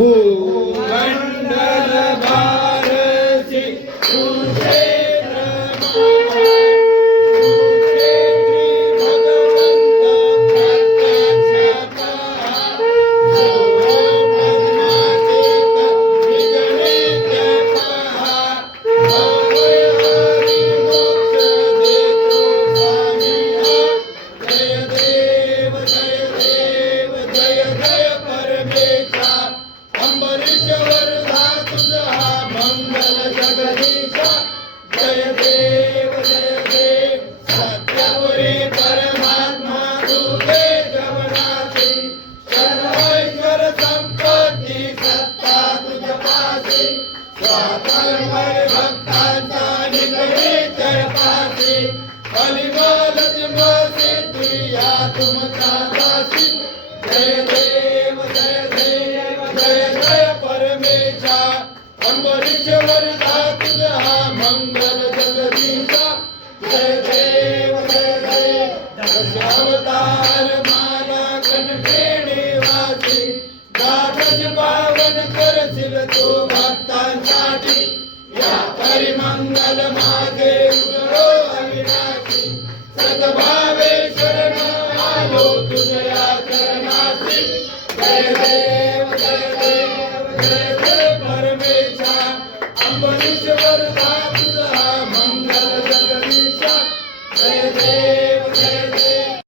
भूमंडल भारती तुझे जय देव सत्यपुरी परमात्मा तुझे जवनासी सर्वैश्वर संपत्ती सत्ता तुझ पासी स्वातंत्र्य भक्तांचा निगडी जयपासी कलिकालच मसी तुया तुमचा दासी जय देव जय परमेशा अंबरीश्वर तुझा मंगल जगदीशा जय देव दशावतार माला कंठे निवासी दादज पावन करशील तू भक्तांसाठी या परिमंगल माझे उजळो अविनाशी सद्भावे